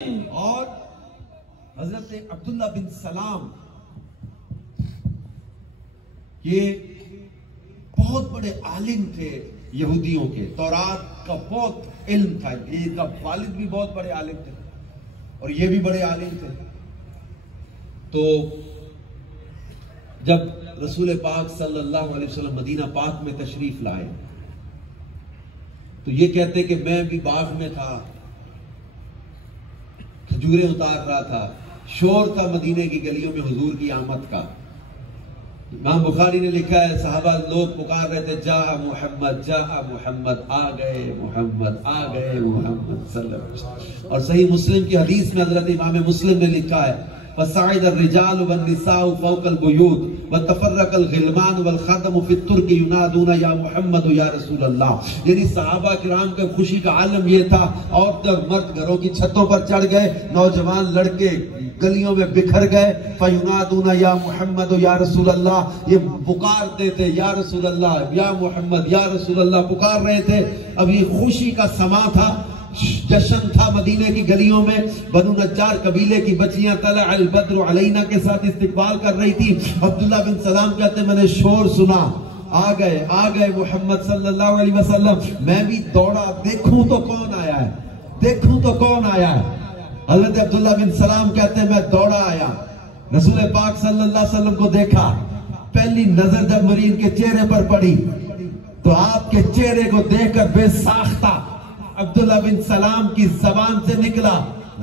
और हजरत अब्दुल्ला बिन सलाम ये बहुत बड़े आलिम थे यहूदियों के, तौरात का बहुत इल्म था। इनका वालिद भी बहुत बड़े आलिम थे और ये भी बड़े आलिम थे। तो जब रसूल पाक सल्लल्लाहु अलैहि वसल्लम मदीना पाक में तशरीफ लाए तो ये कहते कि मैं भी बाग में था, खजूरें उतार रहा था, शोर था मदीने की गलियों में हुजूर की आमद का। इमाम बुखारी ने लिखा है साहबा लोग पुकार रहे थे, जा मोहम्मद, आ गए मोहम्मद, आ गए मोहम्मद सल्लल्लाहु अलैहि वसल्लम। और सही मुस्लिम की हदीस में हजरत इमाम मुस्लिम ने लिखा है, फसाइद अर्रिजाल वन्निसाउ फौकल बुयूत वतफर्रकल गिलमान वल खदम फी तुर्क युनादूना या मोहम्मद या रसूल अल्लाह। यानी सहाबा किराम का खुशी का आलम ये था, औरतें और मर्द घरों की छतों पर चढ़ गए, नौजवान लड़के गलियों में बिखर गए, फयुनादूना या मोहम्मद या रसूल अल्लाह, ये पुकारते थे या रसूल अल्लाह, या मोहम्मद या रसूल अल्लाह पुकार रहे थे। अब ये खुशी का समा था, जश्न था मदीने की गलियों में। बनु नज्जार कबीले की बच्चियां तला अल बद्र अलैना के साथ इस्तकबाल कर रही थी। अब्दुल्ला बिन सलाम कहते मैंने शोर सुना, आ गए मोहम्मद सल्लल्लाहु अलैहि वसल्लम। मैं भी दौड़ा, देखूं तो कौन आया है, देखूं तो कौन आया है। हजरत अब्दुल्ला बिन सलाम कहते हैं मैं दौड़ा आया, रसूल पाक सल्लल्लाहु अलैहि वसल्लम को देखा। पहली नजर जब मेरी इनके चेहरे पर पड़ी तो आपके चेहरे को देखकर बेसाख्ता अब्दुल्ला बिन सलाम की जबान से निकला,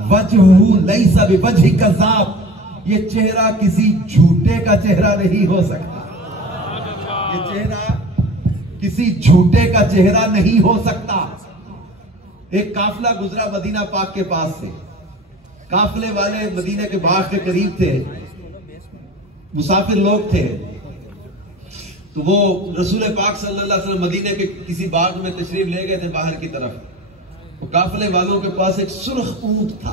वजहू लैसा बिवजहि कज़्ज़ाब, ये चेहरा किसी झूठे का चेहरा नहीं हो सकता, ये चेहरा किसी झूठे का चेहरा नहीं हो सकता। एक काफिला गुजरा मदीना पाक के पास से, काफिले वाले मदीने के बाग के करीब थे, मुसाफिर लोग थे। तो वो रसूल पाक सल्लल्लाहु अलैहि वसल्लम मदीने के किसी बाग में तशरीफ ले गए थे बाहर की तरफ। तो काफिले वालों के पास एक सुर्ख ऊंट था।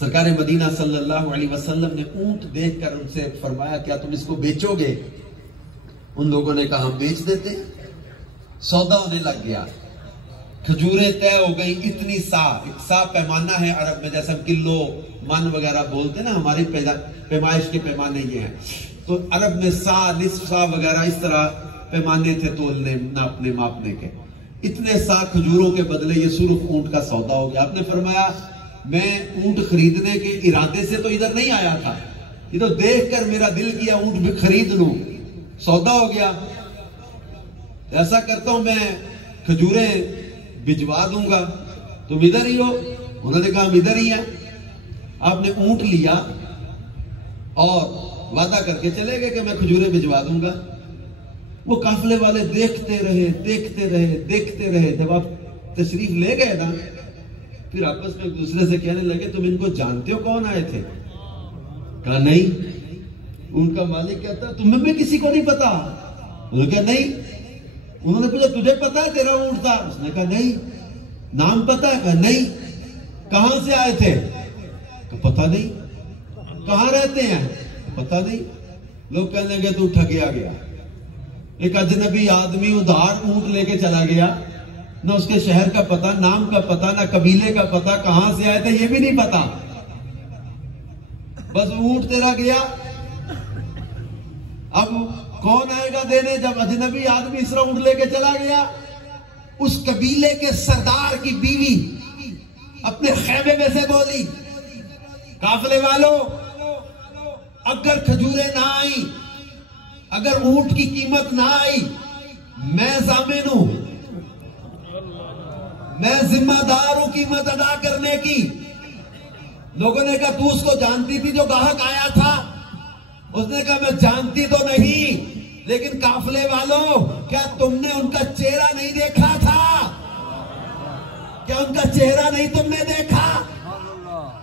सरकार मदीना सल्लल्लाहु अलैहि वसल्लम ने ऊंट देखकर उनसे फरमाया, क्या तुम इसको बेचोगे? उन लोगों ने कहा हम बेच देते हैं। सौदा होने लग गया, खजूरें तय हो गई। इतनी सा, एक सा पैमाना है अरब में, जैसे हम किलो मन वगैरह बोलते ना, हमारी पैमाइश के पैमाने ये हैं। तो अरब में सा, निस्फ सा वगैरह इस तरह पैमाने थे तोलने, नापने, मापने के। इतने सा खजूरों के बदले ये सुर्ख ऊंट का सौदा हो गया। आपने फरमाया मैं ऊंट खरीदने के इरादे से तो इधर नहीं आया था, ये तो देखकर मेरा दिल किया ऊंट भी खरीद लूं, सौदा हो गया। ऐसा करता हूं मैं खजूरें भिजवा दूंगा, तुम इधर ही हो? उन्होंने कहा हम इधर ही हैं। आपने ऊंट लिया और वादा करके चले गए कि मैं खजूरें भिजवा दूंगा। वो काफिले वाले देखते रहे। जब आप तशरीफ ले गए ना, फिर आपस में एक दूसरे से कहने लगे तुम इनको जानते हो, कौन आए थे? कहा नहीं। उनका मालिक कहता तुम्हें भी किसी को नहीं पता? उन्होंने कहा नहीं। उन्होंने पूछा तुझे पता है तेरा ऊंट था? उसने कहा नहीं। नाम पता है? कहा नहीं। कहां से आए थे? कहा पता नहीं। कहां रहते हैं? पता नहीं। लोग कहने लगे तू ठगिया गया, एक अजनबी आदमी उधार ऊंट लेके चला गया, ना उसके शहर का पता, नाम का पता, ना कबीले का पता, कहां से आए थे ये भी नहीं पता, बस ऊंट तेरा गया। अब कौन आएगा देने जब अजनबी आदमी इस तरह ऊंट लेके चला गया? उस कबीले के सरदार की बीवी अपने खेमे में से बोली, काफिले वालों अगर खजूरें ना आई, अगर ऊंट की कीमत ना आई, मैं जामिन हूं, मैं जिम्मेदार हूं कीमत अदा करने की। लोगों ने कहा तू उसको जानती थी जो ग्राहक आया था? उसने कहा मैं जानती तो नहीं, लेकिन काफिले वालों क्या तुमने उनका चेहरा नहीं देखा था? क्या उनका चेहरा नहीं तुमने देखा?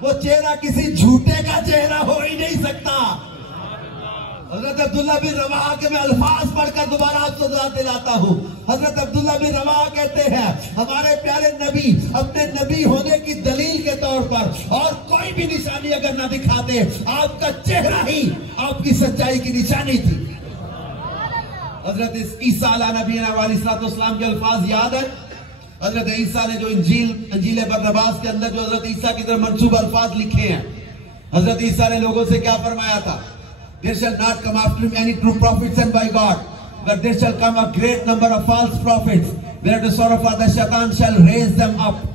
वो चेहरा किसी झूठे का चेहरा हो ही नहीं सकता। हजरत अब्दुल्ला बिन रवाहा के मैं अल्फाज पढ़कर दोबारा आपको याद दिलाता हूँ। हजरत अब्दुल्ला बिन रवाहा कहते हैं हमारे प्यारे नबी अपने नबी होने की दलील के तौर पर और कोई भी निशानी अगर ना दिखाते, आपका चेहरा ही आपकी सच्चाई की निशानी थी। हजरत ईसा अलैहि नबी अलैहिस्सलाम के अल्फाज याद है, हजरत ईसा ने जो इंजील बरनबास के अंदर जो हजरत ईसा की तरफ मंसूब अल्फाज लिखे हैं, हजरत ईसा ने लोगों से क्या फरमाया था? There shall not come after him any true prophet sent by God, but there shall come a great number of false prophets, where the son of the Shaitan shall raise them up.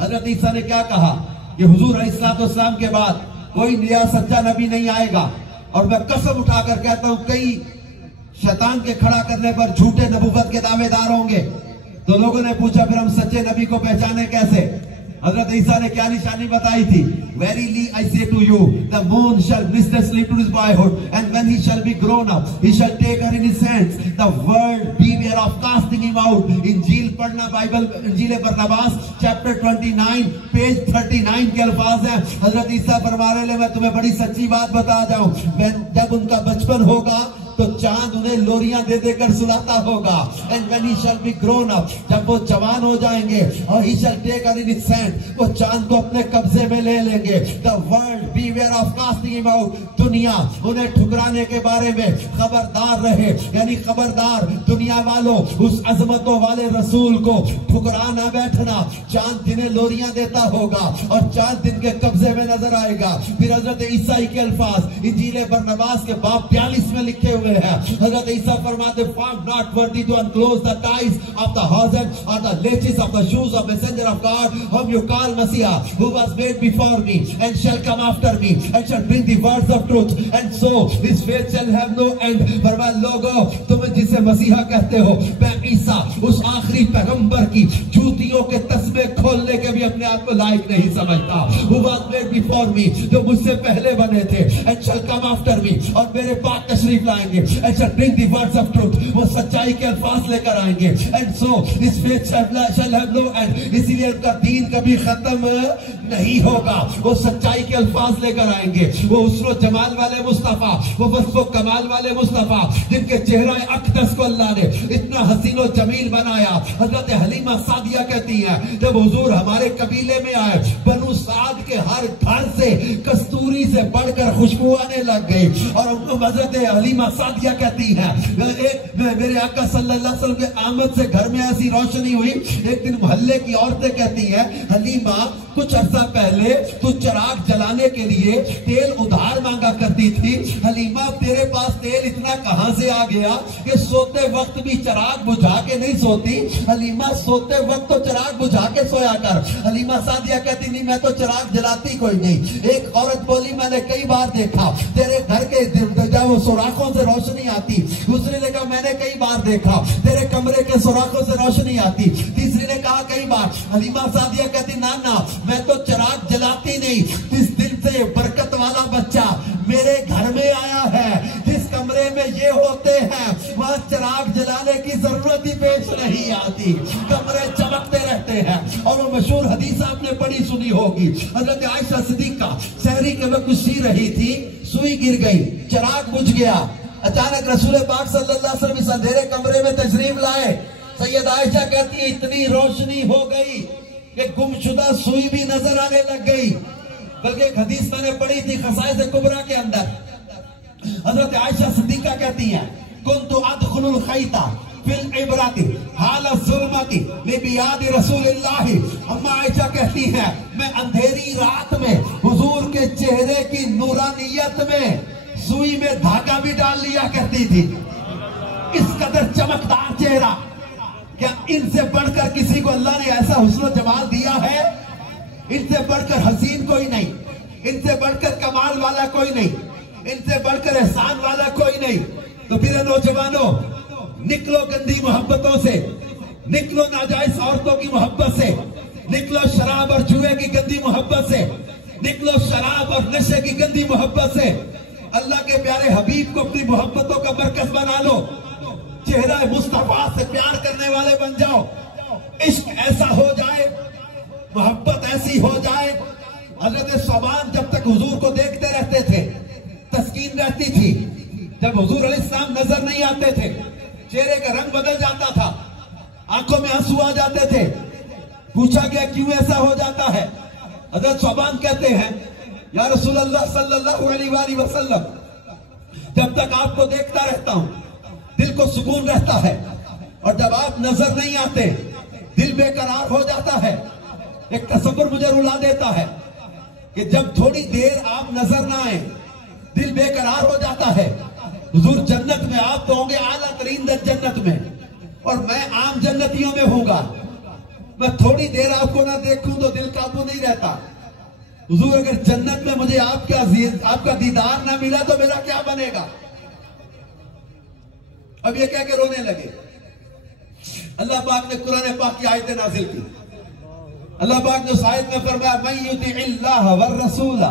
हजरत ईसा ने क्या कहा कि हुजूर अलैहिस्सलाम के बाद कोई नया सच्चा नबी नहीं आएगा, और मैं कसम उठाकर कहता हूं कई शैतान के खड़ा करने पर झूठे नबूवत के दावेदार होंगे। तो लोगों ने पूछा फिर हम सच्चे नबी को पहचाने कैसे? हजरत ईसा ने क्या निशानी बताई थी? Verily I say to you, the moon shall miss the sleep to his boyhood, and when he shall be grown up, he shall take her in his hands. The world beware of casting him out. इंजील पढ़ना, Bible इंजील बरनबास chapter 29 page 39 के अल्फाज हैं। हजरत ईसा फरमा रहे हैं मैं तुम्हें बड़ी सच्ची बात बता जाऊं, जब उनका बचपन होगा तो चांद उन्हें लोरियां दे देकर सुलाता होगा। And when he shall be grown up, जब वो जवान हो जाएंगे, और he shall take her in his hand, वो चांद को अपने कब्जे में ले लेंगे। The world beware of casting him out, दुनिया उन्हें ठुकराने के बारे में खबरदार रहे, यानी खबरदार दुनिया वालों, उस अजमतों वाले रसूल को ठुकरा ना बैठना। चांद जिन्हें लोरियां देता होगा और चांद दिन के कब्जे में नजर आएगा। फिर हजरत ईसाई के अल्फाज इंजील बरनबास के बाब 42 में लिखे हुए है। हजरत ईसा फरमाते found not worthy to unclose the ties of the hawser or the laces of the shoes of messenger of God whom you call Messiah, who was made before me and shall come after me and shall bring the words of truth, and so his faith shall have no end. फरमाया लोगों तुम जिसे मसीहा कहते हो, मैं ईसा उस आखिरी पैगंबर की जूतियों के तस्मे खोलने के भी अपने आप को लायक नहीं समझता। Who was made before me, जो मुझसे पहले बने थे, and shall come after me, और मेरे बाद तशरीफ लाएंगे, and shall bring the words of truth, वो सच्चाई के अल्फाज लेकर आएंगे। and so his faith shall have no end, इसीलिए उनका दीन कभी खत्म नहीं होगा। वो सच्चाई के अल्फाज लेकर आएंगे, वो हुस्न व जमाल वाले मुस्तफा, वो वस्फ व कमाल वाले मुस्तफा, जिनके चेहरा अक़दस को अल्लाह ने इतना हसीन व जमील बनाया। हजरत हलीमा सादिया कहती है जब हुजूर हमारे कबीले में आए, बनु साद के हर घर से कस्तूरी से बढ़कर खुशबू आने लग गई। और हजरत हलीमा सादिया कहती है मेरे आका सल्लल्लाहु अलैहि वसल्लम के आमद से घर में ऐसी रोशनी हुई। एक दिन मोहल्ले की औरतें कहती है हलीमा कुछ अर्सा पहले तू चिराग जलाने के लिए तेल उधार मांगा करती थी, हलीमा तेरे पास तेल इतना कहां से आ गया कि सोते वक्त भी चिराग बुझा के नहीं सोती? हलीमा सोते वक्त तो चिराग बुझा के सोया कर। हलीमा सादिया कहती नहीं मैं तो चिराग जलाती कोई नहीं। एक औरत बोली मैंने कई बार देखा तेरे घर के जब सुराखों से रोशनी आती। दूसरी ने कहा मैंने कई बार देखा तेरे कमरे के सुराखों से रोशनी आती। तीसरी ने कहा कई बार। हलीमा सादिया कहती ना ना मैं तो चिराग जलाती नहीं। जिस दिन से बरकत वाला बच्चा मेरे घर में आया है, जिस कमरे में ये होते हैं वहां चिराग जलाने की जरूरत ही पेश नहीं आती, कमरे चमकते रहते हैं। और वो मशहूर हदीस आपने पढ़ी सुनी होगी, हजरत आयशा सिद्दीका सहरी के वक्त सी रही थी, सुई गिर गई, चिराग बुझ गया। अचानक रसूल पाक सल्लल्लाहु अलैहि वसल्लम इस अंधेरे कमरे में तशरीफ लाए। सैयद आयशा कहती है इतनी रोशनी हो गई कि गुमशुदा सुई भी नजर आने लग गई। बल्कि एक हदीस मैंने पढ़ी थी खसाइस कुबरा के अंदर, हजरत आयशा सिद्दीका कहती हैं कुन्तु अदखुलुल खैता फिल इबराती हाल ज़ुल्मती लिबियाद रसूलिल्लाह। अम्मा आयशा कहती है मैं अंधेरी रात में हुजूर के चेहरे की नूरानियत में सुई में धागा भी डाल लिया करती थी। इस कदर चमकदार चेहरा, क्या इनसे बढ़कर किसी को अल्लाह ने ऐसा हुस्न जमाल दिया है? इनसे बढ़कर हसीन कोई नहीं, इनसे बढ़कर कमाल वाला कोई नहीं, इनसे बढ़कर एहसान वाला कोई नहीं। तो फिर नौजवानों निकलो गंदी मोहब्बतों से, निकलो नाजायज औरतों की मोहब्बत से, निकलो शराब और जुए की गंदी मोहब्बत से, निकलो शराब और नशे की गंदी मोहब्बत से। अल्लाह के प्यारे हबीब को अपनी मोहब्बतों का मरकज बना लो, चेहरा मुस्तफा से प्यार करने वाले बन जाओ। इश्क ऐसा हो जाए, मोहब्बत ऐसी हो जाए। हजरत सोबान जब तक हुजूर को देखते रहते थे तस्कीन रहती थी, जब हुजूर अलैहिस्सलाम नजर नहीं आते थे चेहरे का रंग बदल जाता था, आंखों में आंसू आ जाते थे। पूछा गया क्यों ऐसा हो जाता है? हजरत सोबान कहते हैं या रसूल अल्लाह सल्लल्लाहु अलैहि वसल्लम जब तक आपको देखता रहता हूं दिल को सुकून रहता है, और जब आप नजर नहीं आते दिल बेकरार हो जाता है। एक तसव्वुर मुझे रुला देता है कि जब थोड़ी देर आप नजर ना आए दिल बेकरार हो जाता है। हुजूर जन्नत में, आप तो होंगे आला तरीन जन्नत में और मैं आम जन्नतियों में होऊंगा। मैं थोड़ी देर आपको ना देखूं तो दिल काबू नहीं रहता। हुजूर अगर जन्नत में मुझे आपका दीदार ना मिला तो मेरा क्या बनेगा। अब ये कह के रोने लगे। अल्लाह पाक ने कुरान पाक की आयतें नाजिल की। अल्लाह पाक ने उस आयत में फरमाया मन युतिइल्लाह वर रसूला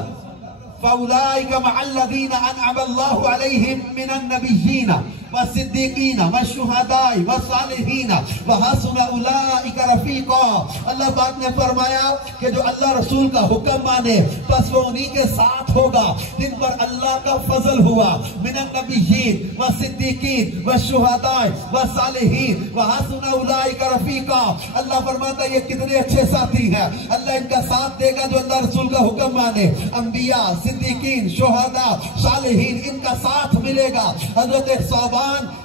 फउलाइका मअल्लज़ीना अनअम अल्लाहु अलैहिम मिनन नबिय्यीन वस्सिद्दीकीन वशुहदाई वसालिहीन वहसुन उलाइका रफीका। अल्लाह पाक ने फरमाया कि जो अल्लाह रसूल का हुक्म माने बस वो उन्हीं के साथ होगा जिन पर अल्लाह का फजल हुआ। मिनन नबिय्यीन वस्सिद्दीकीन वशुहदाई वसालिहीन वहसुन उलाइका रफीका। अल्लाह फरमाता ये कितने अच्छे साथी हैं। अल्लाह इनका साथ देगा जो अल्लाह रसूल का हुक्म माने। अंबिया, सिद्दीकीन, शुहदा, सालिहीन, इनका साथ मिलेगा। हजरत सौबान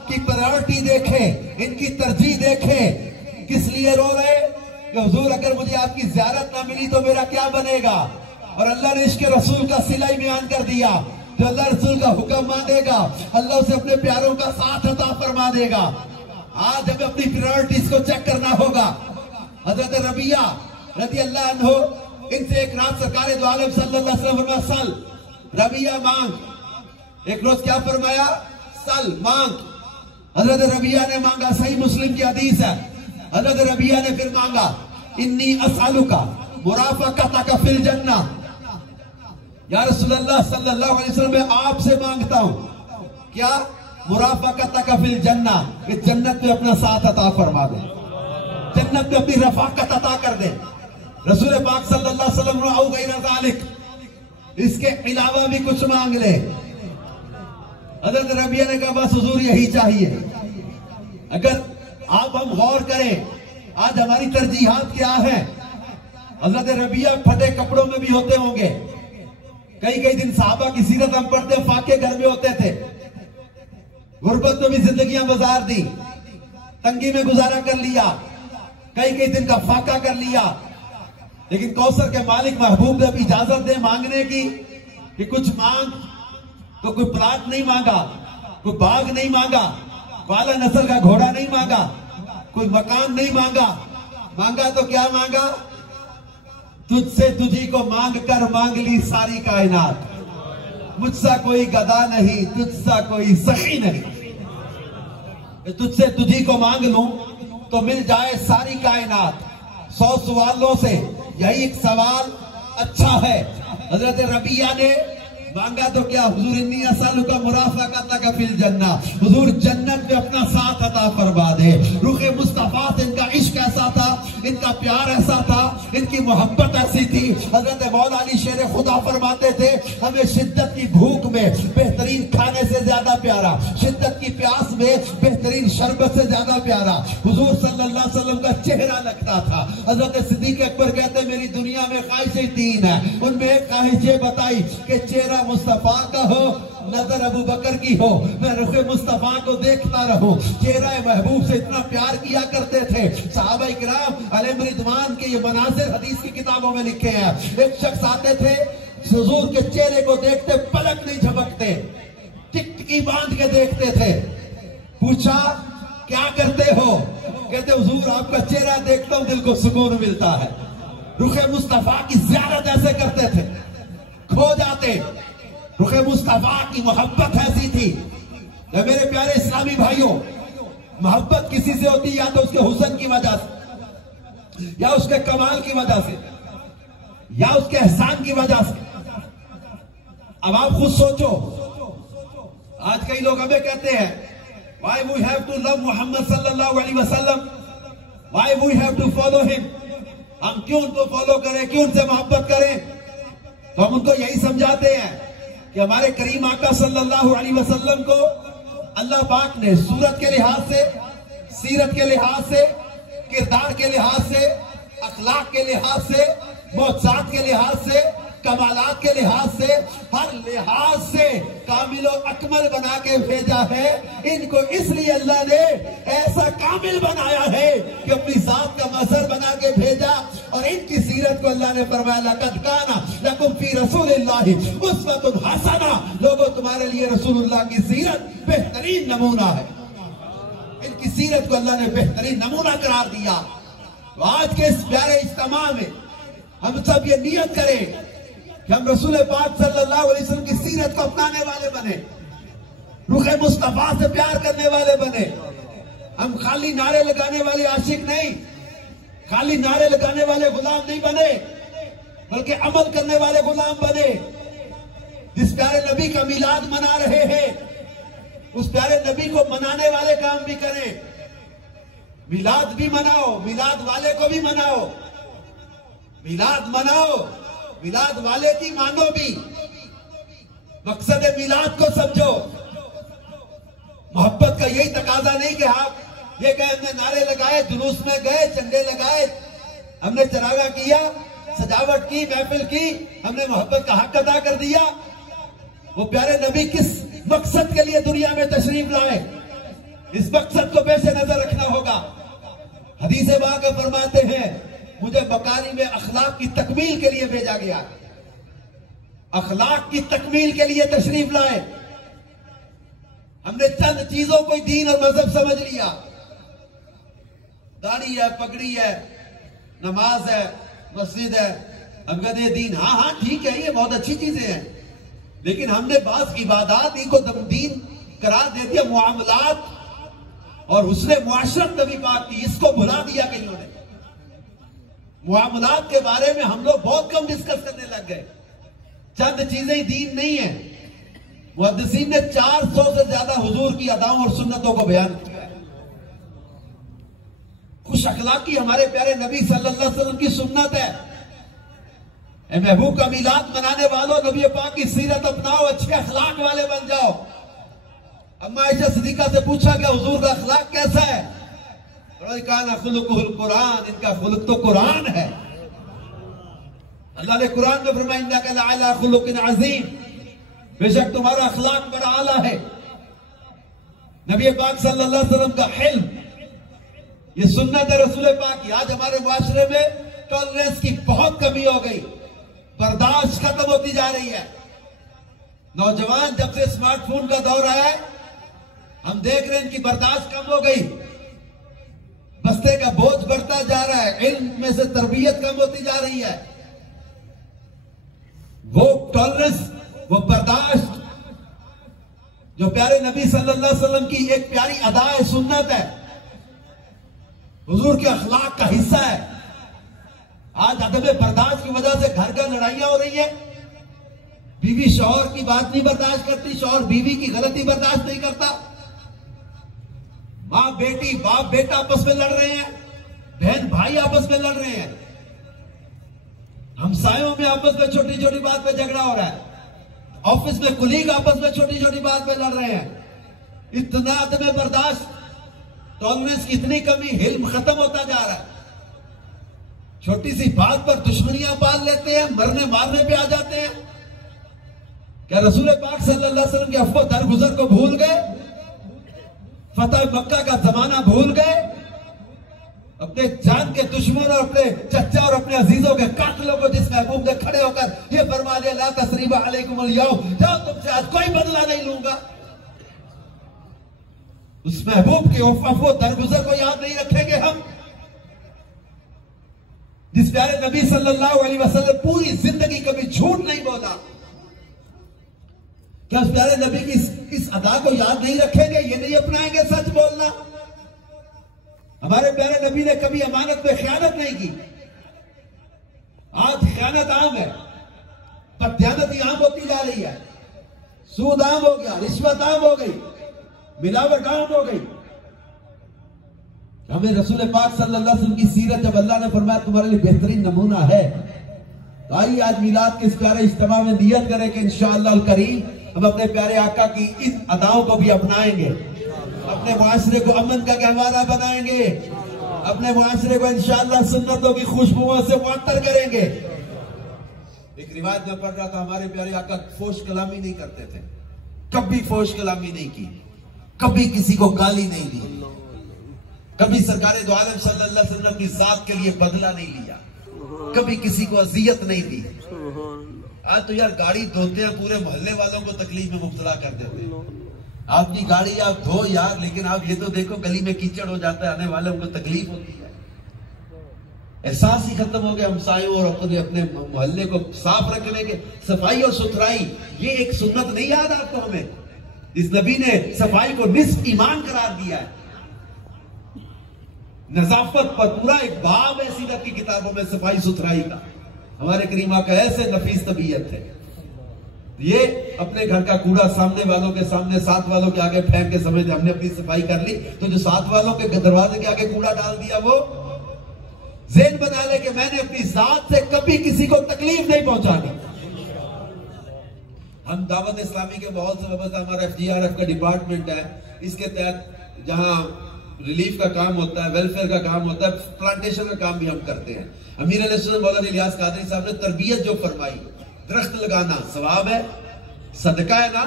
की प्रायोरिटी देखे, इनकी तरजीह देखे। किस लिए रो रहे कि हुजूर अगर मुझे आपकी ज़ियारत ना मिली तो मेरा क्या बनेगा। और अल्लाह ने इश्क रसूल का सिला ही बयान कर दिया। जो अल्लाह रसूल का हुक्म मानेगा अल्लाह उसे अपने प्यारों का साथ अता फरमा देगा। आज हमें अपनी प्रायोरिटीज को चेक करना होगा। हजरत रबिया रज़ी अल्लाह अन्हु, इनसे एक रात सरकार दो आलम सल्लल्लाहु अलैहि वसल्लम फरमाया सल रबिया मांग। एक रोज क्या फरमाया, सल मांग। हजरत रबिया ने मांगा, सही मुस्लिम की हदीस है। हजरत रबिया ने फिर मांगा इन्नी असअलुका मुराफकतका फिल जन्ना। या रसूलल्लाह सल्लल्लाहु अलैहि वसल्लम मैं आपसे मांगता हूं क्या, मुराफकतका फिल जन्ना, कि जन्नत में अपना साथ अता फरमा दे, जन्नत में अपनी रफाकत अता कर दे। रसूल पाक सल्लल्लाहु अलैहि वसल्लम औ गैर ज़ालिक, इसके अलावा भी कुछ मांग ले। हजरत रबिया ने कहा बस हुजूर यही चाहिए। अगर आप हम गौर करें आज हमारी तरजीहात क्या है। हजरत रबिया फटे कपड़ों में भी होते होंगे। कई कई दिन साहबा की सीरत हम पढ़ते, फाके घर में होते थे। गुर्बत में भी जिंदगियां गुजार दी, तंगी में गुजारा कर लिया, कई कई दिन का फाका कर लिया। लेकिन कौसर के मालिक महबूब ने अब इजाजत दे मांगने की कि कुछ मांग। तो कोई प्लाट नहीं मांगा, कोई बाग नहीं मांगा, वाला नस्ल का घोड़ा नहीं मांगा, कोई मकान नहीं मांगा। मांगा तो क्या मांगा, तुझसे तुझी को मांग कर मांग ली सारी कायनात। मुझसा कोई गदा नहीं, तुझसा कोई सखी नहीं। तुझसे तुझी को मांग लूं तो मिल जाए सारी कायनात। 100 सवालों से यही एक सवाल अच्छा है। हजरत रबिया ने मांगा तो क्या, हुजूर इन्नी असअलुका मुराफकतका फिल जन्ना, हुजूर जन्नत में अपना साथ अता फरमा दे। रुखे मुस्तफा से इनका इश्क ऐसा था, इनका प्यार ऐसा था, इनकी मोहब्बत ऐसी थी। हजरत मौला अली शेर खुदा फरमाते थे हमें शिद्दत की भूख में बेहतरीन खाने से ज्यादा प्यारा, शिद्दत की प्यास में बेहतरीन शरबत से ज्यादा प्यारा हुजूर सल्लल्लाहु अलैहि वसल्लम का चेहरा लगता था। हजरत सिद्दीक अकबर कहते मेरी दुनिया में ख्वाहिशें 3 है। उनमें एक ख्वाहिश ये बताई कि चेहरा मुस्तफा का हो, नजर अबू बकर की हो, मैं रुखे मुस्तफा को देखता रहूं। चेहरा महबूब से इतना प्यार किया करते थे सहाबा इकराम अलैहिम रिदवान के। ये मनाज़िर हदीस की किताबों में लिखे हैं। एक शख्स आते थे, हुजूर के चेहरे को देखते पलक नहीं झपकते, टिकटिकी बांध के देखते थे। पूछा क्या करते हो, कहते हुजूर आपका चेहरा देखता हूं दिल को सुकून मिलता है। रुखे मुस्तफा की ज़ियारत ऐसे करते थे, खो जाते। रुखे मुस्तफा की मोहब्बत ऐसी थी। या मेरे प्यारे इस्लामी भाइयों, मोहब्बत किसी से होती या तो उसके हुस्न की वजह से, या उसके कमाल की वजह से, या उसके एहसान की वजह से। अब आप खुद सोचो, आज कई लोग हमें कहते हैं why we have to love Muhammad sallallahu alaihi wasallam, why we have to follow him। हम क्यों उनको फॉलो करें, क्यों उनसे मोहब्बत करें। तो हम उनको यही समझाते हैं कि हमारे करीम आका सल्लल्लाहु अलैहि वसल्लम को अल्लाह पाक ने सूरत के लिहाज से, सीरत के लिहाज से, किरदार के लिहाज से, अखलाक के लिहाज से, मौजूदात के लिहाज से, कमालात के लिहाज से, हर लिहाज से कामिल कामिल और अकमल बना के भेजा है। इनको इसलिए अल्लाह ने ऐसा कामिल बनाया है कि अपनी जात का मजहर बना के भेजा। और इनकी सीरत को अल्लाह ने फरमाया लक़द काना लकुम फी रसूलिल्लाहि उस्वतुन हसना। लोगों, तुम्हारे लिए रसूलुल्लाह की सीरत बेहतरीन नमूना है। इनकी सीरत को अल्लाह ने बेहतरीन नमूना करार दिया। तो आज के इस प्यारे इज्तिमा में हम सब ये नियत करें कि हम रसूल पाक सल्लल्लाहु अलैहि वसल्लम की सीरत को अपनाने वाले बने, रुखे मुस्तफा से प्यार करने वाले बने। हम खाली नारे लगाने वाले आशिक नहीं, खाली नारे लगाने वाले गुलाम नहीं बने, बल्कि अमल करने वाले गुलाम बने। जिस प्यारे नबी का मिलाद मना रहे हैं, उस प्यारे नबी को मनाने वाले काम भी करें। मिलाद भी मनाओ, मिलाद वाले को भी मनाओ, मिलाद मनाओ, मिलाद वाले की मानो भी। मकसद मिलाद को समझो। मोहब्बत का यही तकाजा नहीं कि आप ये कहे हमने नारे लगाए, जुलूस में गए, झंडे लगाए, हमने चरागा किया, सजावट की, महफिल की, हमने मोहब्बत का हक अदा कर दिया। वो प्यारे नबी किस मकसद के लिए दुनिया में तशरीफ लाए, इस मकसद को पेश नजर रखना होगा। हदीस पाक में फरमाते हैं, मुझे मकानी में अखलाक की तकमील के लिए भेजा गया। अखलाक की तकमील के लिए तशरीफ लाए। हमने चंद चीजों को दीन और मजहब समझ लिया। दाढ़ी है, पगड़ी है, नमाज है, मस्जिद है, हम कहते हैं दीन। हाँ हाँ ठीक है, ये बहुत अच्छी चीजें हैं, लेकिन हमने बास इबादत को दीन करार दे दिया। मुआमलात और हुस्ने मुआशरत नबी पाक की, इसको भुला दिया कईयों ने। मुआमलात के बारे में हम लोग बहुत कम डिस्कस करने लग गए। चंद चीजें ही दीन नहीं है। मुहद्दिसीन ने 400 से ज्यादा हुजूर की अदाओं और सुन्नतों को बयान किया है। खुश अखलाकी हमारे प्यारे नबी सल्लल्लाहु अलैहि वसल्लम की सुन्नत है। महबूब का मिलाद मनाने वालों, नबी पाक की सीरत अपनाओ, अच्छे अखलाक वाले बन जाओ। अम्मा आयशा सिद्दीका से पूछा कि हुजूर का अखलाक कैसा है? काना खुलुकुल कुरान, इनका खुलुक तो कुरान है। अल्लाह ने कुरान में फरमाया इन्नका लअला खुलुकिन अज़ीम, बेशक तुम्हारा अखलाक बड़ा आला है। नबी पाक सल्लल्लाहु अलैहि वसल्लम का हिल्म, ये सुन्नत है रसूल पाक की। आज हमारे मुआशरे में टॉलरेंस की बहुत कमी हो गई, बर्दाश्त खत्म होती जा रही है। नौजवान जब से स्मार्टफोन का दौर आया है, हम देख रहे हैं इनकी बर्दाश्त कम हो गई, बस्ते का बोझ बढ़ता जा रहा है, इल्म में से तरबियत कम होती जा रही है। वो टॉलरेंस, वो बर्दाश्त जो प्यारे नबी सल्लल्लाहु अलैहि वसल्लम की एक प्यारी अदा है, सुन्नत है, हुजूर के अखलाक का हिस्सा है। आज अदब बर्दाश्त की वजह से घर घर लड़ाइयां हो रही है। बीवी शौहर की बात नहीं बर्दाश्त करती, शौहर बीवी की गलती बर्दाश्त नहीं करता। मां बेटी, बाप बेटा आपस में लड़ रहे हैं, बहन भाई आपस में लड़ रहे हैं, हमसायों में आपस में छोटी छोटी बात पे झगड़ा हो रहा है, ऑफिस में कुलीग आपस में छोटी छोटी बात पे लड़ रहे हैं। इतना अदब बर्दाश्त, टॉलरेंस की इतनी कमी, हिल्म खत्म होता जा रहा है। छोटी सी बात पर दुश्मनियां पाल लेते हैं, मरने मारने पे आ जाते हैं। क्या रसूल पाक सल्लल्लाहु अलैहि वसल्लम के अफ़्व दरगुजर को भूल गए? फतह मक्का का जमाना भूल गए? अपने जान के दुश्मन और अपने चचा और अपने अजीजों के कातलों को जिस महबूब ने खड़े होकर ये फरमा दिया ला तसरीबा अलैकुमुल यौम, जाओ तुमसे आज कोई बदला नहीं लूंगा, उस महबूब के अफ़्व दरगुजर को याद नहीं रखेंगे हम? जिस प्यारे नबी सल्लल्लाहु अलैहि वसल्लम पूरी जिंदगी कभी झूठ नहीं बोला, क्या उस प्यारे नबी की इस अदा को याद नहीं रखेंगे? ये नहीं अपनाएंगे सच बोलना? हमारे प्यारे नबी ने कभी अमानत में खयानत नहीं की। आज खयानत आम है, बदयानती आम होती जा रही है, सूद आम हो गया, रिश्वत आम हो गई, मिलावट आम हो गई। हमें रसूल पाक सल्लल्लाहु अलैहि वसल्लम की सीरत जब अल्लाह ने फरमाया तुम्हारे लिए बेहतरीन नमूना है, तो आइए आज मिलाद के इस प्यारे इज्तिमा में नियत करें कि इंशाअल्लाह अल करीम हम अपने प्यारे आका की इन अदाओं को भी अपनाएंगे, अपने मुआशरे को अमन का गहवारा बनाएंगे, अपने मुआशरे को इंशाअल्लाह सुन्नतों की खुशबुओं से मुअत्तर करेंगे। एक रिवायत में पढ़ रहा था, हमारे प्यारे आका फोश कलामी नहीं करते थे, कभी फोश कलामी नहीं की, कभी किसी को गाली नहीं दी, कभी सरकारे दो आलम सल्लल्लाहु अलैहि वसल्लम की जात के लिए बदला नहीं लिया, कभी किसी को अजियत नहीं दी। आज तो यार गाड़ी धोते हैं, पूरे मोहल्ले वालों को तकलीफ में मुब्तला कर देते हैं। आपकी गाड़ी आप धो यार, लेकिन आप ये तो देखो गली में कीचड़ हो जाता है, आने वाले उनको तकलीफ होती है। एहसास ही खत्म हो गया हमसायों और अपने अपने मोहल्ले को साफ रखने के। सफाई और सुथराई ये एक सुन्नत नहीं याद आपको? हमें इस नबी ने सफाई को निस्फ ईमान करार दिया है। नजाफत पर पूरा एक बाब है सीरत की किताबों में सफाई सुथराई का। हमारे करीमा का ऐसे नफीस तबीयत है, ये अपने घर का कूड़ा सामने वालों के सामने, साथ वालों के आगे फेंक के समझते हमने अपनी सफाई कर ली, तो जो साथ वालों के दरवाजे के आगे कूड़ा डाल दिया वो ज़हन बना ले कि मैंने अपनी जात से कभी किसी को तकलीफ नहीं पहुंचानी। हम दावत इस्लामी के माहौल से वाबस्ता, हमारा FGRF का डिपार्टमेंट है, इसके तहत जहां रिलीफ का काम होता है, वेलफेयर का काम होता है, प्लांटेशन का काम भी हम करते हैं। अमीर मौलाना इलियास कादरी साहब ने तरबियत जो फरमाई, दरख्त लगाना सवाब है, सदका है ना,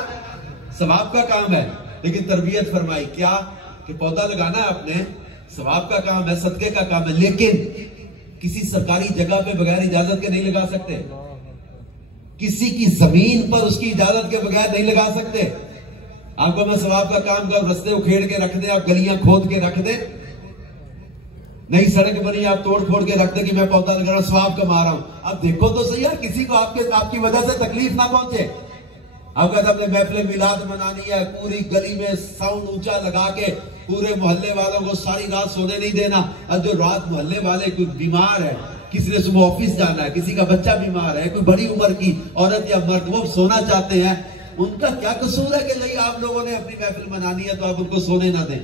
सवाब का काम है, लेकिन तरबियत फरमाई क्या कि पौधा लगाना है आपने, सवाब का काम है, सदके का काम है, लेकिन किसी सरकारी जगह पे बगैर इजाजत के नहीं लगा सकते, किसी की जमीन पर उसकी इजाजत के बगैर नहीं लगा सकते। आपको मैं सवाब का काम कर, रास्ते उखेड़ के रख दे, आप गलियां खोद के रख दे, नई सड़क बनी आप तोड़ फोड़ के रख दे कि मैं पौधा लगा रहा हूं, सवाब कमा रहा हूं। अब देखो तो सही यार, किसी को आपकी वजह से तकलीफ ना पहुंचे। आपका अपने महफिल मिलाद मनानी है, पूरी गली में साउंड ऊंचा लगा के पूरे मोहल्ले वालों को सारी रात सोने नहीं देना। अब जो रात मोहल्ले वाले कोई बीमार है, किसी ने सुबह ऑफिस जाना है, किसी का बच्चा बीमार है, कोई बड़ी उम्र की औरत या मर्द वो सोना चाहते हैं, उनका क्या कसूर है कि नहीं आप लोगों ने अपनी महफिल मनानी है तो आप उनको सोने ना दें।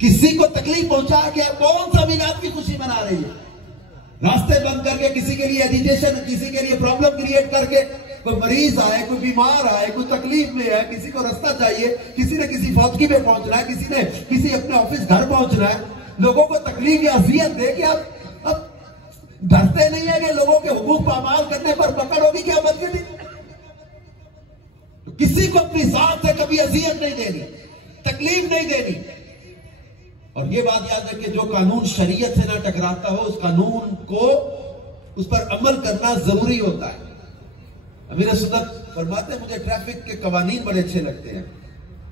किसी को तकलीफ पहुंचा के कौन सा मिलाद की खुशी मना रही है? रास्ते बंद करके, किसी के लिए एजिटेशन, किसी के लिए प्रॉब्लम क्रिएट करके, कोई मरीज आए, कोई बीमार आए, कोई तकलीफ में है, किसी को रास्ता चाहिए, किसी ने किसी फौजी में पहुंचना है, किसी ने किसी अपने ऑफिस घर पहुंचना है, लोगों को तकलीफ या अजियत दे के आप अब डरते नहीं है कि लोगों के हुकूक पामाल करने पर पकड़ होगी क्या बदली? तो किसी को अपनी जात से कभी अजियत नहीं देनी, तकलीफ नहीं देनी। और ये बात याद रखिए, जो कानून शरीयत से ना टकराता हो उस कानून को, उस पर अमल करना जरूरी होता है। अमीर सुन्नत फरमाते हैं मुझे ट्रैफिक के कवानीन बड़े अच्छे लगते हैं।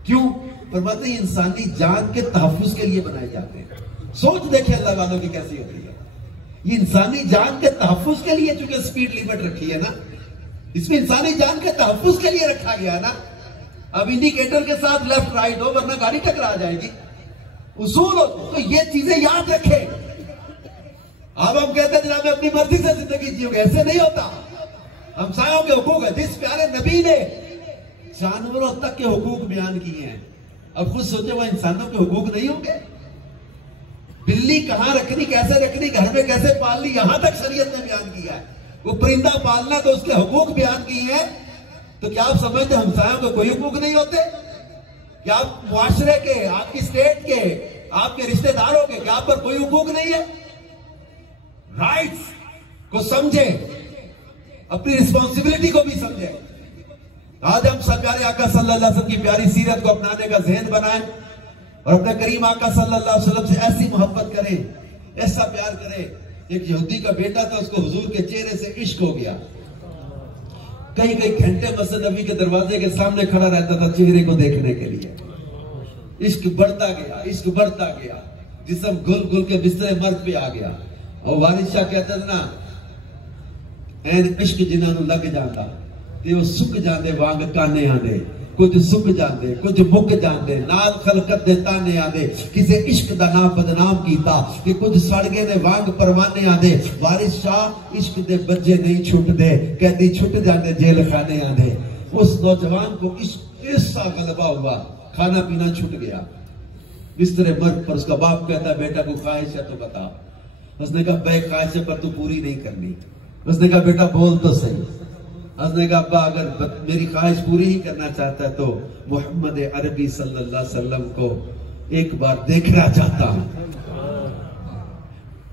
क्यों? फरमाते हैं इंसानी जान के तहफ्फुज के लिए बनाए जाते हैं। सोच देखे अल्लाह वालों की कैसी होती है। ये इंसानी जान के तहफ्फुज के लिए, चूंकि स्पीड लिमिट रखी है ना, इसमें इंसानी जान के तहफ्फुज के लिए रखा गया ना। अब इंडिकेटर के साथ लेफ्ट राइट हो, वरना गाड़ी टकरा जाएगी। उसूल हो तो ये चीजें याद रखे। अब हम कहते हैं जनाब मैं अपनी मर्जी से जिंदगी जियोगे, ऐसे नहीं होता। हमसायों के हुकूक है, जिस प्यारे नबी ने जानवरों तक के हुकूक बयान किए हैं, अब खुद सोचे वो इंसानों के हुकूक नहीं होंगे? बिल्ली कहां रखनी, कैसे रखनी, घर में कैसे पालनी, यहां तक शरीयत ने बयान किया है। वो परिंदा पालना तो उसके हुकूक बयान किए हैं। तो क्या आप समझते हमसायों के कोई हुकूक नहीं होते? क्या आप मुआशरे के, आपकी स्टेट के, आपके रिश्तेदारों के, क्या आप पर कोई हुकूक नहीं है? राइट्स को समझे, अपनी रिस्पॉन्सिबिलिटी को भी समझे। आज हम सब प्यारे आका सल्लल्लाहु अलैहि वसल्लम की प्यारी सीरत को अपनाने का ज़हन बनाएं और अपने करीम आका सल्लल्लाहु अलैहि वसल्लम से ऐसी मोहब्बत करें, ऐसा प्यार करें। एक यहूदी का बेटा था, उसको हुजूर के चेहरे से इश्क हो गया। कई कई घंटे मस्जिद नबी के दरवाजे के सामने खड़ा रहता था चेहरे को देखने के लिए। इश्क बढ़ता गया, इश्क बढ़ता गया, जिस्म गुल गुल के बिस्तरे मर्द पे आ गया। और वारिस शाह कहते थे ना, एन इश्क जिन्होंने लग जाता ते वो सुक जाते वांग काने आंदे, कुछ सुक जाते कुछ मुक जाते, नाल खलकत दे ताने आंदे। किसे इश्क दा नाम बदनाम कीता कि कुछ सड़ गए ने वांग परवाने आंदे। वारिस शाह इश्क दे बच्चे नहीं छुटदे, कहती छुट जाते जेल खाने आंदे। उस नौजवान को इश्क ऐसा गलबा हुआ, खाना पीना छूट गया। बिस्तरे मर्द पर उसका बाप कहता बेटा को ख्वाहिश है तो बता। उसने कहा बे ख्वाहिश है पर तू पूरी नहीं करनी। उसने कहा बेटा बोल तो सही। उसने कहा अब्बा अगर मेरी ख्वाहिश पूरी ही करना चाहता है तो मोहम्मद अरबी सल्लल्लाहु अलैहि वसल्लम को एक बार देखना चाहता हूं।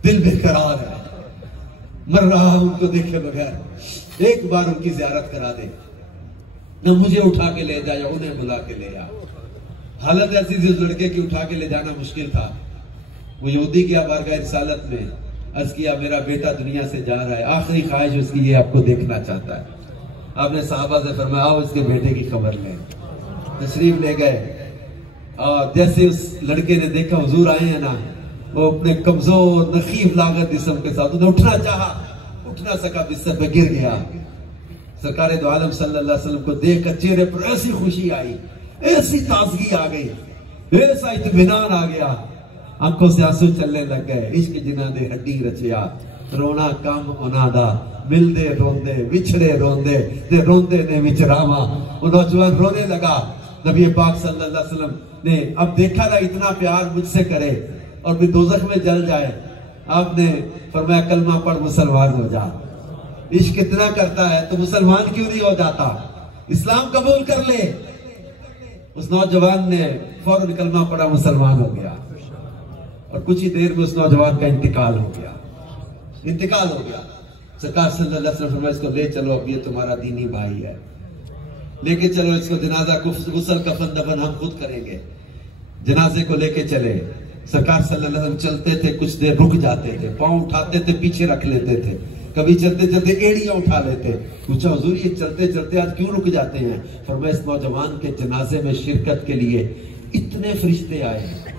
दिल बेकरार है, मर रहा हूं उनको देखे बगैर, एक बार उनकी ज़ियारत करा दे। न मुझे उठा के ले जा या उन्हें बुला के ले आ। हालत ऐसी थी उस लड़के की, उठा के ले जाना मुश्किल था। वो यहूदी गया बारगाह रिसालत में, अर्ज किया मेरा बेटा दुनिया से जा रहा है, आखिरी ख्वाहिश उसकी ये आपको देखना चाहता है। आपने साहबा से फरमाया आओ इसके बेटे की खबर लें। तशरीफ ले गए और जैसे उस लड़के ने देखा हुजूर आए हैं ना, वो अपने कमजोर नखीफ लागत जिस्म के साथ उन्हें उठना चाहा, उठ ना सका, बिस्तर पे गिर गया। सरकार दो आलम सल्लल्लाहु अलैहि वसल्लम को देखकर चेहरे पर ऐसी खुशी आई, ऐसी ताजगी आ गई, ऐसा इत्मीनान आ गया, आंखों से आंसू चलने लग गए। इश्क जिन्हां दे हड्डी रचिया, रोना कम उन्हां दा, मिलदे रोंदे विछड़े रोंदे ते रोंदे ने विच रावा। वो नौजवान रोने लगा। नबी पाक सल्लल्लाहु अलैहि वसल्लम ने अब देखा ना इतना प्यार मुझसे करे और भी दोजख में जल जाए, आपने फरमाया कलमा पढ़ मुसलमान हो जा। इश्क इतना करता है तो मुसलमान क्यों नहीं हो जाता, इस्लाम कबूल कर ले। उस नौजवान ने फौरन कलमा पढ़ा, मुसलमान हो गया और कुछ ही देर में उस नौजवान का इंतकाल हो गया। सरकार सल्लल्लाहु अलैहि वसल्लम फरमाया इसको ले चलो, अब ये तुम्हारा दीनी भाई है, लेके चलो इसको, जनाजा गुस्ल कफन दफन हम खुद करेंगे। जनाजे को लेके चले। सरकार सल्लल्लाहु अलैहि वसल्लम चलते थे, कुछ देर रुक जाते थे, पांव उठाते थे, पीछे रख लेते थे, कभी चलते चलते एड़ियां उठा लेते। पूछा हुजूर ये चलते चलते आज क्यों रुक जाते हैं? फरमाया इस नौजवान के जनाजे में शिरकत के लिए इतने फरिश्ते आए हैं,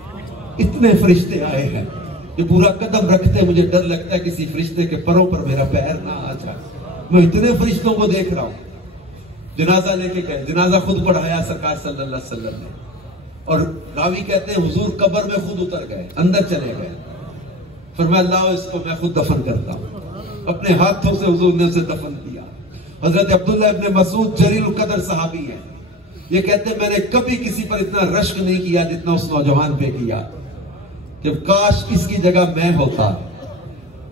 इतने फरिश्ते आए हैं कि पूरा कदम रखते मुझे डर लगता है किसी फरिश्ते के परों पर मेरा पैर ना आ जाए, मैं इतने फरिश्तों को देख रहा हूं। जनाजा लेके गए, जनाजा खुद पढ़ाया सरकार सल्लल्लाहु अलैहि वसल्लम ने, और रावी कहते हैं हुजूर कब्र में खुद उतर गए, अंदर चले गए। फरमाया लाओ इसको मैं खुद दफन करता हूं। अपने हाथों से हुजूर ने उसे दफन किया। हजरत अब्दुल्लाह इब्न मसूद जलील कदर सहाबी है, ये कहते हैं मैंने कभी किसी पर इतना रश्क नहीं किया जितना उस नौजवान पे किया, कि काश इसकी जगह मैं होता,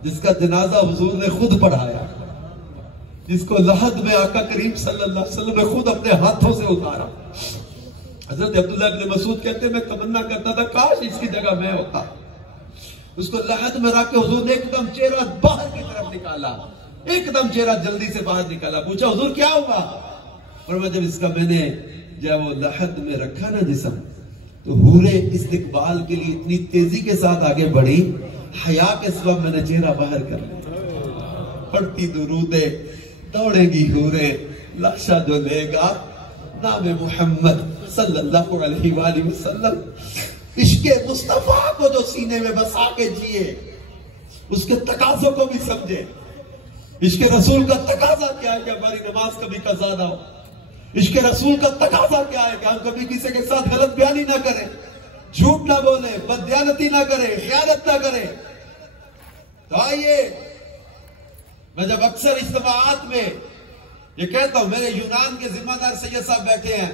जिसका जनाजा हुजूर ने खुद पढ़ाया, जिसको लहद में आका करीम सल्लल्लाहु अलैहि वसल्लम ने खुद अपने हाथों से उतारा। हजरत अब्दुल्लाह इब्न मसूद कहते मैं तमन्ना करता था काश इसकी जगह मैं होता। उसको लहद में रख के हुजूर ने एकदम चेहरा बाहर की तरफ निकाला, एकदम चेहरा जल्दी से बाहर निकाला। पूछा हुजूर क्या हुआ? फरमाया जब इसका मैंने जब वो लहद में रखा ना जिस्म, तो हूरे इस्तिकबाल के लिए इतनी तेजी के साथ आगे बढ़ी, हया के सबब मैंने चेहरा बाहर कर लिया। पढ़ती दुरूदे दौड़ेगी हूरे, लाशा जो लेगा नाम मोहम्मद सल्लल्लाहु अलैहि वसल्लम। इश्के मुस्तफा को जो सीने में बसा के जिए, उसके तकाजों को भी समझे। इश्के रसूल का तकाजा क्या है कि हमारी नमाज कभी कज़ा ना हो। इश्के रसूल का तकाजा क्या है कि हम कभी किसी के साथ गलत बयानी ना करें, झूठ ना बोले, बददियानती ना करें, खियानत ना करें। तो आइए, मैं जब अक्सर इज्तिमाआत में ये कहता हूं, मेरे यूनान के जिम्मेदार सैयद साहब बैठे हैं,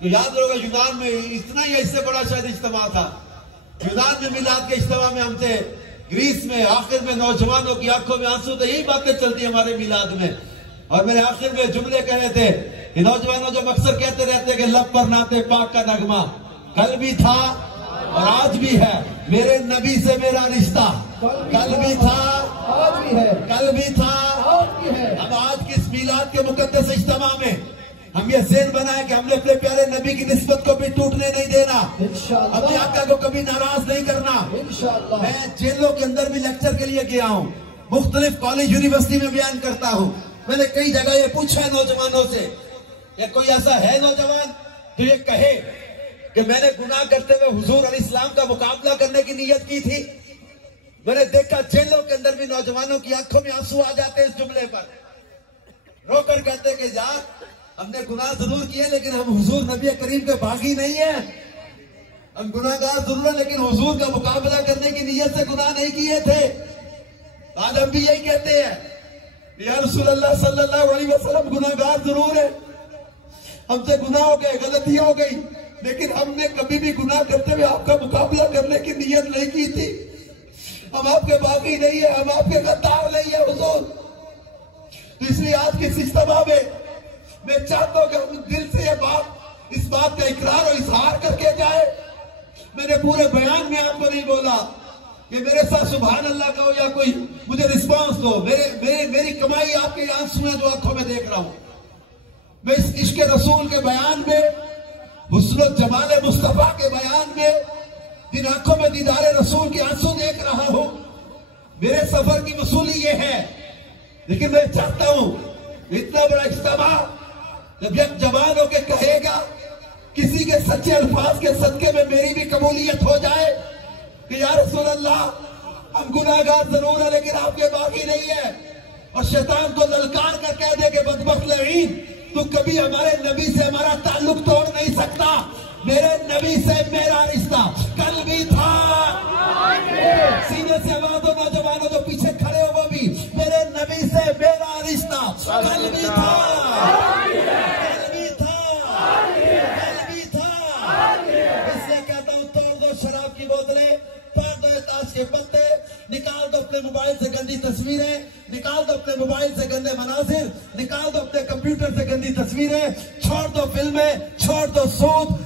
तो याद रहोगा यूनान में इतना ही इससे बड़ा शायद इज्तिमा था। यूनान में मिलाद के इज्तिमा में हम थे, ग्रीस में आखिर में नौजवानों की आंखों में आंसू, तो यही बातें चलती हमारे मिलाद में। और मैंने आखिर में जुमले कहे थे कि नौजवानों जब अक्सर कहते रहते कि लब पर नाते पाक का नगमा, कल भी था और आज भी है, मेरे नबी से मेरा रिश्ता, कल भी था आज भी है, कल भी था आज भी है। अब आज के इस मिलाद के मुकद्दस इज्तिमा में हम ये ज़हन बनाए कि हमने अपने प्यारे नबी की निस्बत को भी टूटने नहीं देना, अपने आका को कभी नाराज नहीं करना। मैं जेलों के अंदर भी लेक्चर के लिए गया हूँ, मुख्तलिफ कॉलेज यूनिवर्सिटी में बयान करता हूँ। मैंने कई जगह ये पूछा है नौजवानों से, या कोई ऐसा है नौजवान तो ये कहे कि मैंने गुनाह करते हुए हुजूर और इस्लाम का मुकाबला करने की नीयत की थी। मैंने देखा जेलों के अंदर भी नौजवानों की आंखों में आंसू आ जाते हैं इस जुमले पर, रोकर कहते कि यार हमने गुनाह जरूर किए लेकिन हम हुजूर नबी करीम के बागी नहीं है, हम गुनाहगार जरूर है लेकिन हुजूर का मुकाबला करने की नीयत से गुनाह नहीं किए थे। आज हम भी यही कहते हैं, या रसूलुल्लाह सल्लल्लाहु अलैहि वसल्लम गुनाहगार जरूर है, हमसे गुनाह हो गए, गलतियां हो गई, लेकिन हमने कभी भी गुनाह करते हुए आपका मुकाबला करने की नीयत नहीं की थी। हम आपके बागी नहीं है, हम आपके गद्दार नहीं है हुजूर। तो इसलिए आज के इज्तिमा में मैं चाहता हूं कि हम दिल से ये बात, इस बात का इकरार और इजहार करके जाए। मैंने पूरे बयान में आपको नहीं बोला कि मेरे साथ सुभान अल्लाह कहो या कोई मुझे रिस्पांस दो, मेरी कमाई आपके आंसू हैं जो आंखों में देख रहा हूं। मैं इस इश्क रसूल के बयान में, हुस्न जमाल मुस्तफा के बयान में, जिन आंखों में दीदार रसूल के आंसू देख रहा हूं, मेरे सफर की वसूली ये है। लेकिन मैं चाहता हूं इतना बड़ा इज्तिमा जब एक जवान होकर कहेगा, किसी के सच्चे अल्फाज के सदके में मेरी भी कबूलियत हो जाए कि या रसूल अल्लाह, हम गुनाहगार जरूर है लेकिन आपके बाकी नहीं है, और शैतान को ललकार कर कह दे कि बदबख्त लईन, तू कभी हमारे नबी से हमारा ताल्लुक तोड़ नहीं सकता। मेरे नबी से मेरा रिश्ता कल भी था। सीने से आवाज हो नौजवानों जो पीछे खड़े हो वो भी, मेरे नबी से मेरा रिश्ता कल भी था, कल भी था, कल भी था। इसलिए कहता हूं, तोड़ दो शराब की बोतलें, फाड़ दो ताश के पत्ते, निकाल दो अपने मोबाइल से गंदी तस्वीरें, निकाल दो अपने मोबाइल से गंदे मनाजिर, निकाल दो अपने कंप्यूटर से गंदी तस्वीरें, छोड़ दो फिल्में, छोड़ दो सूद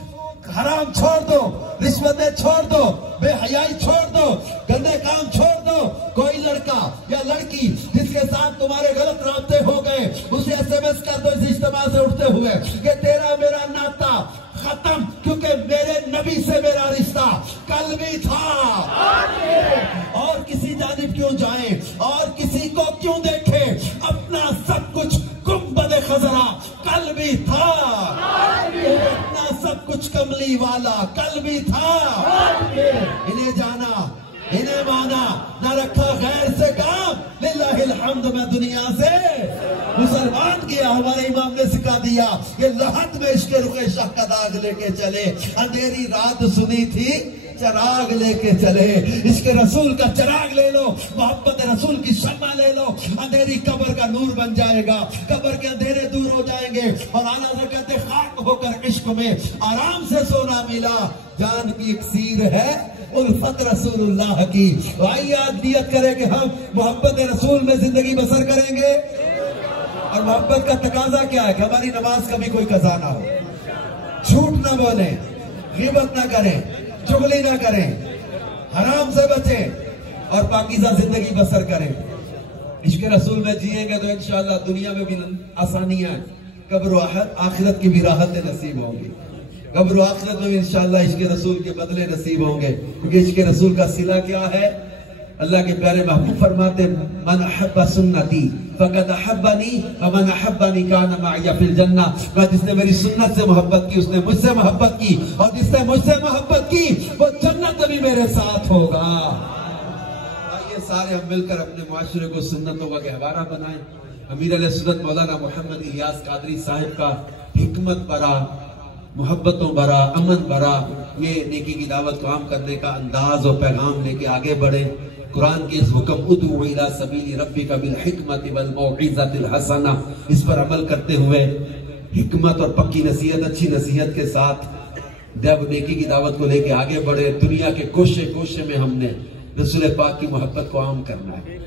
हराम, छोड़ दो रिश्वतें, छोड़ दो बेहयाई, छोड़ दो गंदे काम, छोड़ दो। कोई लड़का या लड़की जिसके साथ तुम्हारे गलत राब्ते हो गए, उसे SMS कर दो इस इज्तिमा से उठते हुए कि तेरा मेरा नाता खत्म, क्योंकि मेरे नबी से मेरा रिश्ता कल भी था। और किसी जानिब क्यों जाए और किसी को क्यों देखे, अपना सब कुछ गुंबद खजरा कल भी था, अपना सब कुछ कमली वाला कल भी था। इन्हें जाना, इन्हें माना, न रखा गैर से काम, लिल्लाहिल हम्द। मैं दुनिया से मुसलमान किया, हमारे इमाम ने सिखा दिया, ये लहत में इश्क़ रुखे शाह का दाग लेके चले, अंधेरी रात सुनी थी चराग लेके चले। इश्क़ रसूल का चराग ले लो, मोहब्बत रसूल की शम्मा ले लो, अंधेरी कब्र का नूर बन जाएगा, कब्र के अंधेरे दूर हो जाएंगे। और आला से कहते, खाक होकर इश्क में आराम से सोना मिला, जान की इक्सीर है उल्फत रसूलुल्लाह की। आइए आज नियत करें कि हम मोहब्बत रसूल में जिंदगी बसर करेंगे। और मोहब्बत का तकाजा क्या है कि हमारी नमाज कभी कोई कज़ा ना हो, झूठ ना बोले, ग़ीबत ना करें, चुगली ना करें, हराम से बचें और पाकीज़ा जिंदगी बसर करें। इश्क़ रसूल में जिएंगे तो इंशाअल्लाह दुनिया में भी आसानियां, कब्र आखिरत की भी राहतें नसीब होंगी। कब्र आखिरत में भी इंशाअल्लाह इश्क़ रसूल के बदले नसीब होंगे, क्योंकि इश्क़ रसूल का सिला क्या है? अल्लाह के प्यारे महबूब फरमाते, मन अहब्बा सुन्नती फक़द अहब्बनी व मन अहब्बनी कान मअया फिल जन्ना। जिसने मेरी सुन्नत से मोहब्बत की उसने मुझसे मोहब्बत की, और जिसने मुझसे मोहब्बत की वो जन्नत में भी मेरे साथ होगा। आइए सारे हम मिलकर अपने माशरे को सुन्नतों का गहवारा बनाएं। अमीर अहले सुन्नत मौलाना मोहम्मद इलियास कादरी साहिब का हिकमत भरा, मोहब्बतों भरा, अमन भरा ये नेकी की दावत को आम करने का अंदाज और पैगाम लेके आगे बढ़े। कुरान के इस हुक्म उदउ इला सबीली रब्बिका बिल हिकमति वल मौइज़तिल हसना, इस पर अमल करते हुए हिकमत और पक्की नसीहत, अच्छी नसीहत के साथ जब नेकी की दावत को लेके आगे बढ़े, दुनिया के कोशे कोशे में हमने रसूल पाक की मोहब्बत को आम करना है।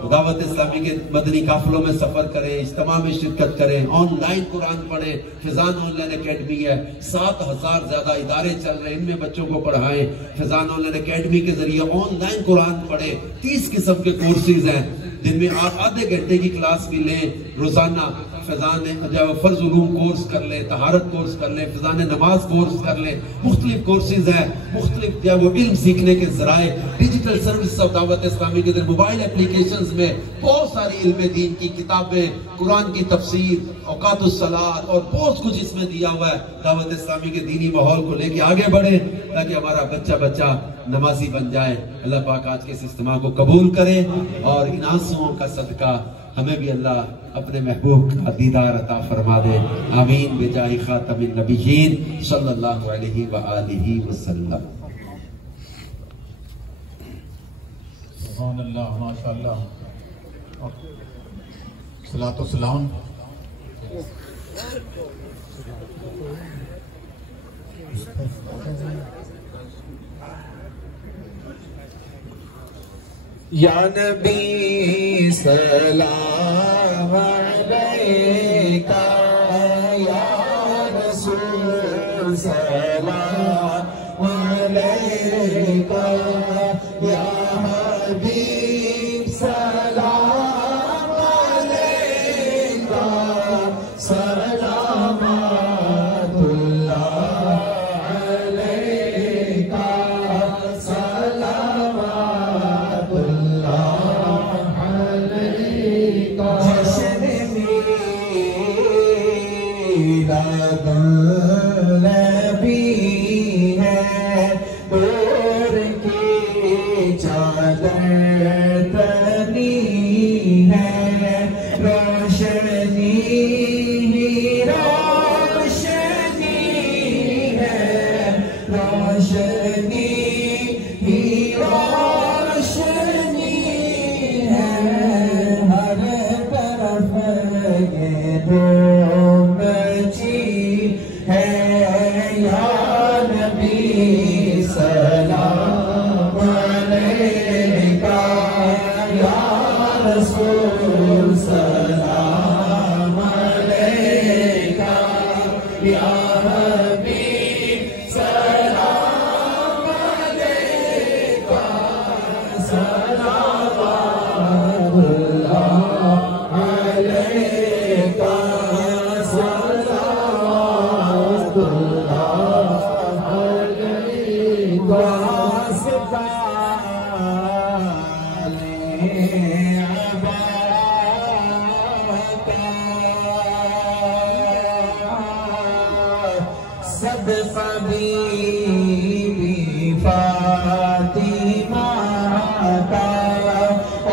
दावत इस्लामी के मदनी काफिलों में सफर करें, इज्तिमा में शिरकत करें, ऑनलाइन कुरान पढ़ें। फिजान ऑनलाइन एकेडमी है, 7000 ज्यादा इदारे चल रहे हैं, इनमें बच्चों को पढ़ाएं। फिजान ऑनलाइन एकेडमी के जरिए ऑनलाइन कुरान पढ़ें। 30 किस्म के कोर्सेज हैं जिनमें आप आधे घंटे की क्लास भी लें रोजाना। फिजान जब फर्ज उलूम कोर्स कर ले, तहारत कोर्स कर ले, फिजान नमाज कोर्स कर ले, मुख्तलिफ कोर्सेज हैं, मुख्तलिफ जब वो इल्म सीखने के जराए। Digital service of Dawat Islami के मोबाइल एप्लीकेशंस में बहुत सारी इल्म दीन की किताबें, कुरान की तफसीर, औकातुस सलात और बहुत कुछ इसमें दिया हुआ है। दावत इस्लामी के दीनी माहौल को लेके आगे बढ़े ताकि हमारा बच्चा बच्चा नमाजी बन जाए। अल्लाह पाक आज के इस इज्तिमा को कबूल करे और इन आंसुओं का सदका हमें भी अल्लाह अपने महबूब का दीदार अता फरमा दे। आमीन बिजाहि खातमिन नबिय्यीन सल्लल्लाहु अलैहि व आलिहि वसल्लम। सुभान अल्लाह, माशाअल्लाह, सलातो सलाम। या नबी सलाम अलैका, या रसूल सलाम अलैका, या हबीब सलाम अलैका, सलाम लबी है दूर की चादर तनी है रोशनी ही रोशनी है रोशनी ही रोशनी है हर तरफ ये मची है या नबी सलाम अलैका या रसूल सलाम अलैका या हबीब सलाम अलैका सलावतुल्लाह अलैका सलावतुल्लाह अलैका सदका बीबी फातिमा का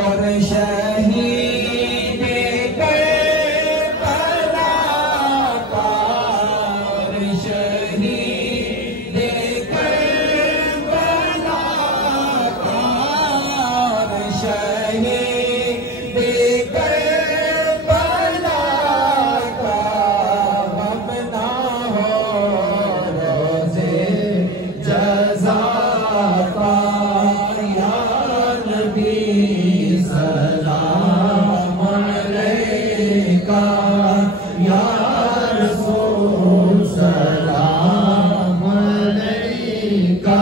और शहीद करबला का और शहीद करबला का और शहीद करबला का गम ना हो रोज़े जज़ा का या नबी सलाम अलैका या रसूल सलाम अलैका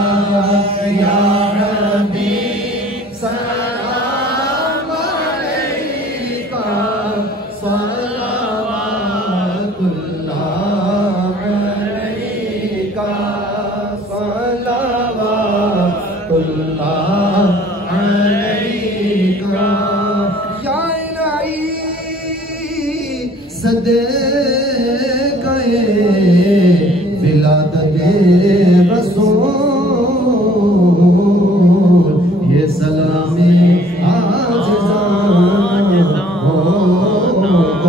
या हबीब सलाम अलैका सलावतुल्लाह अलैका सलावतुल्लाह अलैका या इलाही सदक़े विलादत रसूल ये सलामे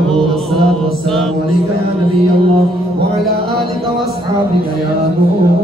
अस्सलामु अलैका या नबी अल्लाह व अला आलिका व अस्हाबिका या नूर